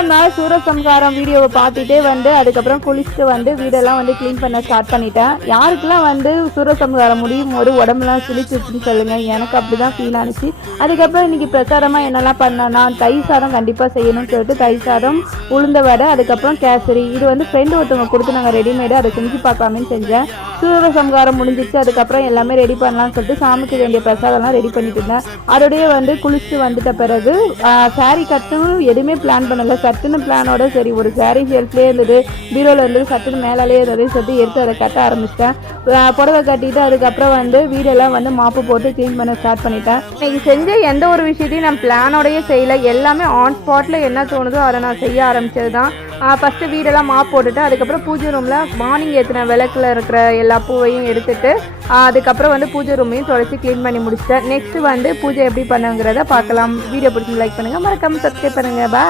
பண்ணாமல் சூரசம்ஹாரம் வீடியோவை பார்த்துட்டே வந்து அதுக்கப்புறம் குளிச்சுட்டு வந்து வீடெல்லாம் வந்து க்ளீன் பண்ண ஸ்டார்ட் பண்ணிட்டேன். யாருக்கெல்லாம் வந்து சூரசம்ஹாரம் முடியும் போது உடம்புலாம் சிலிச்சுன்னு சொல்லுங்கள். எனக்கு அப்படி தான் ஃபீல் ஆனிச்சு. அதுக்கப்புறம் இன்றைக்கி பிரசாரமாக என்னெல்லாம் பண்ணேன்னா தயிர் சாதம் கண்டிப்பாக செய்யணும்னு சொல்லிட்டு தயிர் சாதம், உளுந்த வடை, அதுக்கப்புறம் கேசரி. இது வந்து ஃப்ரெண்டு ஒருத்தவங்க கொடுத்து நாங்கள் ரெடிமேடு அதை செஞ்சு பார்க்கலாமேன்னு செஞ்சேன். சூரசம்ஹாரம் முடிஞ்சிச்சு. அதுக்கப்புறம் எல்லாமே ரெடி பண்ணலாம்னு சொல்லிட்டு சாமிக்கு வேண்டிய பிரசாதம்லாம் ரெடி பண்ணிட்டு இருந்தேன். அதோடய வந்து குளிச்சுட்டு வந்துட்ட பிறகு சாரீ கட்டணும் எதுவுமே பிளான் பண்ணலை. சட்டுன்னு பிளானோட சரி ஒரு சாரீ ஷெல்ஃப்லேயே இருந்தது, பீரோவில் இருந்தது, சட்டுன்னு மேலாலே இருந்ததுன்னு சொல்லிட்டு எடுத்து அதை கட்ட ஆரம்பிச்சிட்டேன். புடவை கட்டிட்டு அதுக்கப்புறம் வந்து வீடெல்லாம் வந்து மாப்பு போட்டு க்ளீன் பண்ண ஸ்டார்ட் பண்ணிட்டேன். இன்னைக்கு செஞ்ச எந்த ஒரு விஷயத்தையும் நான் பிளானோடையே செய்யலை. எல்லாமே ஆன் ஸ்பாட்டில் என்ன தோணுதோ அதை நான் செய்ய ஆரம்பித்தது தான். ஃபஸ்ட்டு வீடெல்லாம் மாப் போட்டுட்டு அதுக்கப்புறம் பூஜை ரூமில் மார்னிங் ஏற்றின விளக்கில் இருக்கிற எல்லா பூவையும் எடுத்துட்டு அதுக்கப்புறம் வந்து பூஜை ரூமையும் தொடச்சி க்ளீன் பண்ணி முடிச்சிட்டேன். நெக்ஸ்ட்டு வந்து பூஜை எப்படி பண்ணுங்கிறத பார்க்கலாம். வீடியோ பிடிச்சி லைக் பண்ணுங்கள், மறக்காமல் சப்ஸ்கிரைப் பண்ணுங்கள். பாய்.